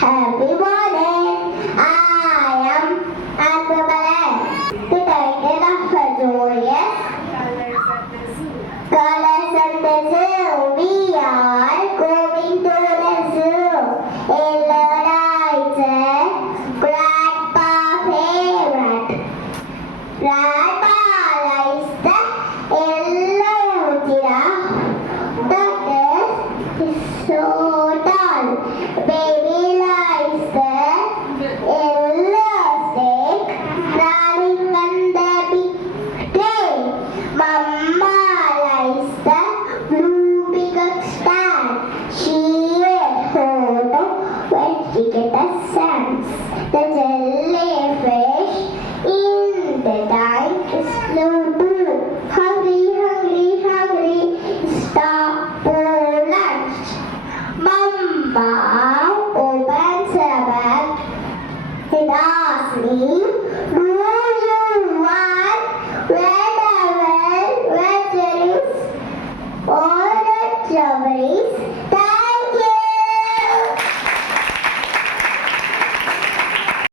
Happy morning! I am Anthropology. The title of the story is Colors at the Zoo. We are going to the zoo. Yellow lights, Grandpa's favorite. Grandpa likes the yellow giraffe. That is so tall. Baby likes the yellow snake running on the big tree. Mama likes the blue peacock star. She ate photo when she gets